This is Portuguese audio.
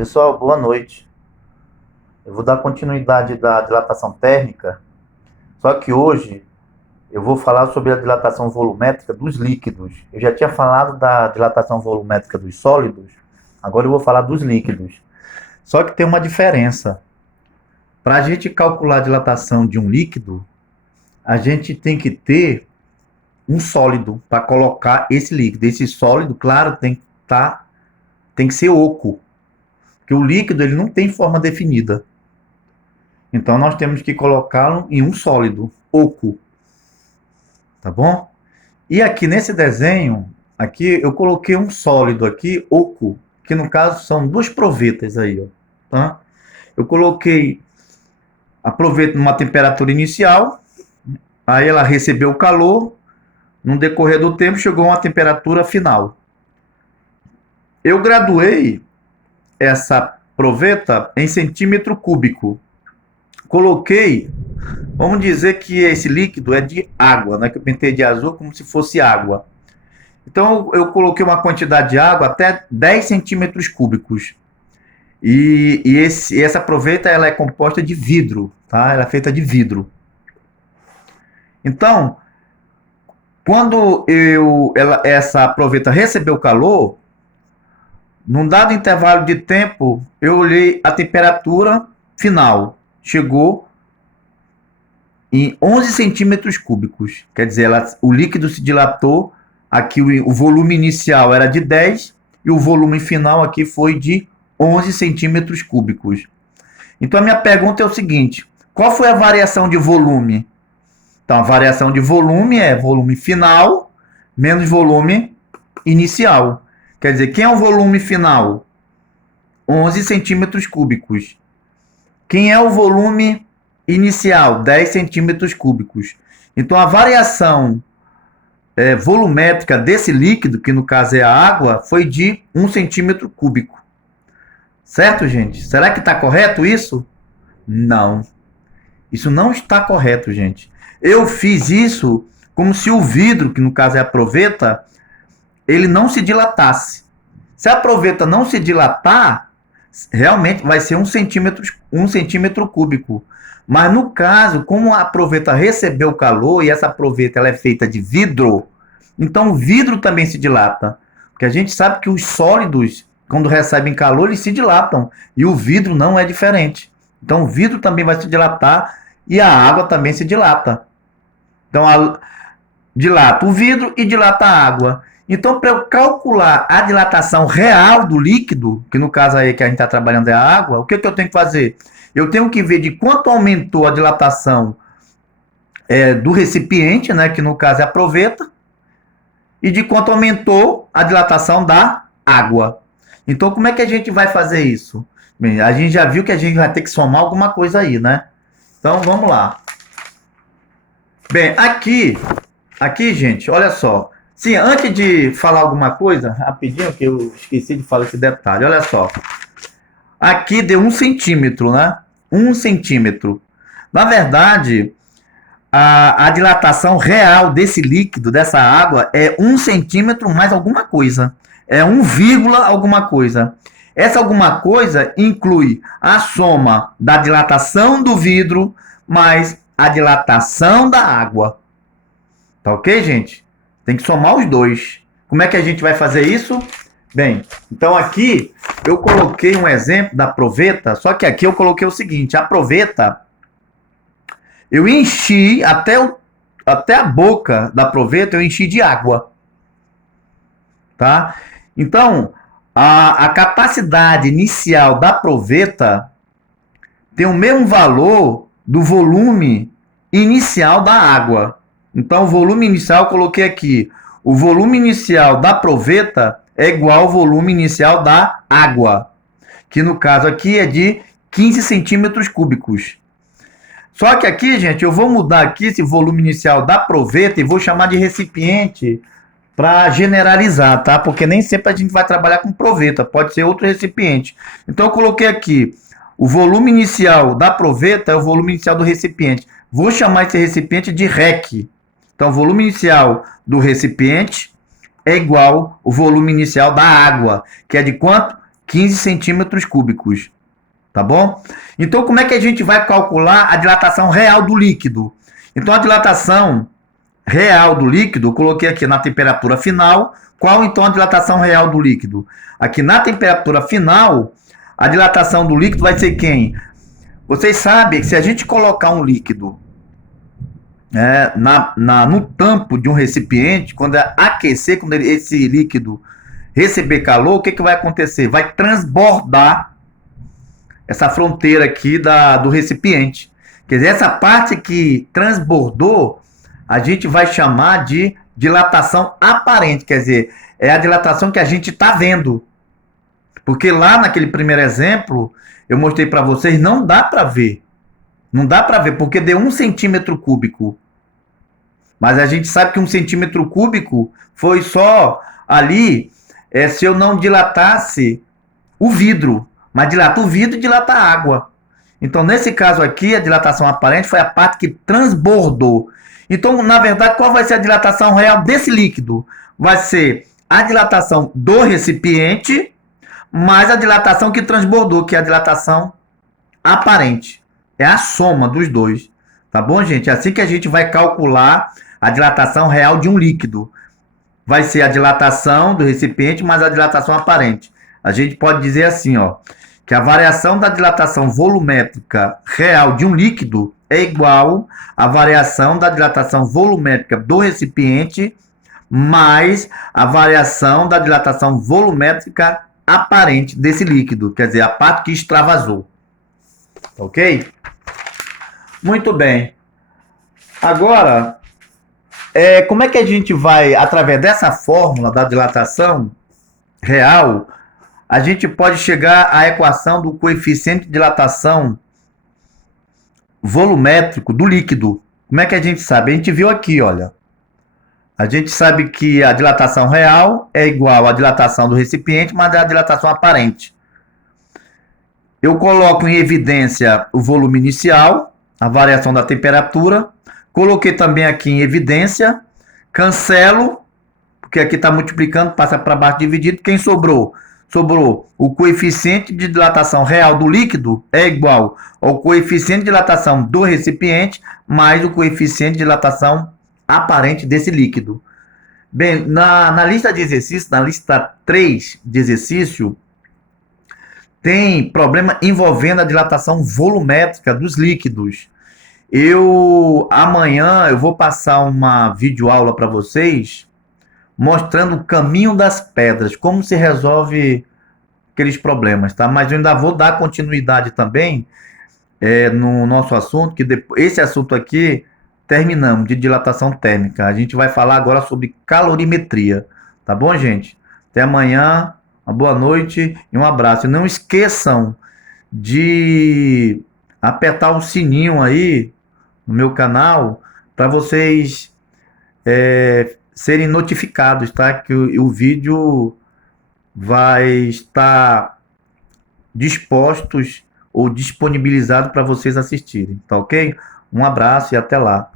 Pessoal, boa noite. Eu vou dar continuidade da dilatação térmica, só que hoje eu vou falar sobre a dilatação volumétrica dos líquidos. Eu já tinha falado da dilatação volumétrica dos sólidos, agora eu vou falar dos líquidos. Só que tem uma diferença. Para a gente calcular a dilatação de um líquido, a gente tem que ter um sólido para colocar esse líquido. Esse sólido, claro, tem que ser oco. Porque o líquido ele não tem forma definida. Então nós temos que colocá-lo em um sólido, oco. Tá bom? E aqui nesse desenho, aqui eu coloquei um sólido aqui, oco, que no caso são duas provetas aí, ó, tá? Eu coloquei a proveta numa temperatura inicial, aí ela recebeu o calor, no decorrer do tempo chegou a uma temperatura final. Eu graduei essa proveta em centímetro cúbico. Coloquei, vamos dizer que esse líquido é de água, né? Que eu pintei de azul como se fosse água. Então eu coloquei uma quantidade de água até 10 centímetros cúbicos. Essa proveta ela é composta de vidro, tá? Ela é feita de vidro. Então, quando essa proveta recebeu calor, num dado intervalo de tempo, eu olhei a temperatura final. Chegou em 11 centímetros cúbicos. Quer dizer, o líquido se dilatou. Aqui o volume inicial era de 10 e o volume final aqui foi de 11 centímetros cúbicos. Então a minha pergunta é o seguinte: qual foi a variação de volume? Então a variação de volume é volume final menos volume inicial. Quer dizer, quem é o volume final? 11 centímetros cúbicos. Quem é o volume inicial? 10 centímetros cúbicos. Então, a variação volumétrica desse líquido, que no caso é a água, foi de 1 centímetro cúbico. Certo, gente? Será que está correto isso? Não. Isso não está correto, gente. Eu fiz isso como se o vidro, que no caso é a proveta, ele não se dilatasse. Se a proveta não se dilatar, realmente vai ser 1 centímetro cúbico. Mas no caso, como a proveta recebeu calor e essa proveta ela é feita de vidro, então o vidro também se dilata. Porque a gente sabe que os sólidos, quando recebem calor, eles se dilatam. E o vidro não é diferente. Então o vidro também vai se dilatar e a água também se dilata. Então dilata o vidro e dilata a água. Então, para eu calcular a dilatação real do líquido, que no caso aí que a gente está trabalhando é a água, o que eu tenho que fazer? Eu tenho que ver de quanto aumentou a dilatação do recipiente, né, que no caso é a proveta, e de quanto aumentou a dilatação da água. Então, como é que a gente vai fazer isso? Bem, a gente já viu que a gente vai ter que somar alguma coisa aí, né? Então, vamos lá. Bem, aqui, gente, olha só. Sim, antes de falar alguma coisa, rapidinho, que eu esqueci de falar esse detalhe. Olha só. Aqui deu 1 centímetro, né? 1 centímetro. Na verdade, a dilatação real desse líquido, dessa água, é 1 centímetro mais alguma coisa. É 1, alguma coisa. Essa alguma coisa inclui a soma da dilatação do vidro mais a dilatação da água. Tá ok, gente? Tem que somar os dois. Como é que a gente vai fazer isso? Bem, então aqui eu coloquei um exemplo da proveta, só que aqui eu coloquei o seguinte: a proveta, eu enchi até a boca da proveta, eu enchi de água. Tá? Então, a capacidade inicial da proveta tem o mesmo valor do volume inicial da água. Então, o volume inicial, eu coloquei aqui. O volume inicial da proveta é igual ao volume inicial da água, que no caso aqui é de 15 centímetros cúbicos. Só que aqui, gente, eu vou mudar aqui esse volume inicial da proveta e vou chamar de recipiente para generalizar, tá? Porque nem sempre a gente vai trabalhar com proveta, pode ser outro recipiente. Então, eu coloquei aqui o volume inicial da proveta é o volume inicial do recipiente. Vou chamar esse recipiente de REC. Então, o volume inicial do recipiente é igual ao volume inicial da água, que é de quanto? 15 centímetros cúbicos, tá bom? Então, como é que a gente vai calcular a dilatação real do líquido? Então, a dilatação real do líquido, eu coloquei aqui na temperatura final. Qual, então, a dilatação real do líquido? Aqui na temperatura final, a dilatação do líquido vai ser quem? Vocês sabem que se a gente colocar um líquido no tampo de um recipiente, quando aquecer, quando esse líquido receber calor, o que vai acontecer? Vai transbordar essa fronteira aqui do recipiente. Quer dizer, essa parte que transbordou, a gente vai chamar de dilatação aparente. Quer dizer, é a dilatação que a gente está vendo. Porque lá naquele primeiro exemplo, eu mostrei para vocês, não dá para ver. Não dá para ver, porque deu 1 centímetro cúbico. Mas a gente sabe que 1 centímetro cúbico foi só ali, se eu não dilatasse o vidro. Mas dilata o vidro e dilata a água. Então, nesse caso aqui, a dilatação aparente foi a parte que transbordou. Então, na verdade, qual vai ser a dilatação real desse líquido? Vai ser a dilatação do recipiente mais a dilatação que transbordou, que é a dilatação aparente. É a soma dos dois. Tá bom, gente? É assim que a gente vai calcular a dilatação real de um líquido. Vai ser a dilatação do recipiente mais a dilatação aparente. A gente pode dizer assim, ó, que a variação da dilatação volumétrica real de um líquido é igual à variação da dilatação volumétrica do recipiente mais a variação da dilatação volumétrica aparente desse líquido, quer dizer, a parte que extravasou. Ok? Muito bem. Agora, como é que a gente vai, através dessa fórmula da dilatação real, a gente pode chegar à equação do coeficiente de dilatação volumétrico do líquido? Como é que a gente sabe? A gente viu aqui, olha. A gente sabe que a dilatação real é igual à dilatação do recipiente, mas a dilatação aparente. Eu coloco em evidência o volume inicial, a variação da temperatura. Coloquei também aqui em evidência, cancelo, porque aqui está multiplicando, passa para baixo dividido. Quem sobrou? Sobrou o coeficiente de dilatação real do líquido é igual ao coeficiente de dilatação do recipiente mais o coeficiente de dilatação aparente desse líquido. Bem, na lista de exercícios, na lista 3 de exercício, tem problema envolvendo a dilatação volumétrica dos líquidos. Amanhã eu vou passar uma videoaula para vocês mostrando o caminho das pedras, como se resolve aqueles problemas, tá? Mas eu ainda vou dar continuidade também no nosso assunto, que depois, esse assunto aqui terminamos de dilatação térmica. A gente vai falar agora sobre calorimetria, tá bom, gente? Até amanhã, uma boa noite e um abraço. E não esqueçam de apertar o sininho aí no meu canal para vocês serem notificados, tá? Que o vídeo vai estar dispostos ou disponibilizado para vocês assistirem, tá ok? Um abraço e até lá.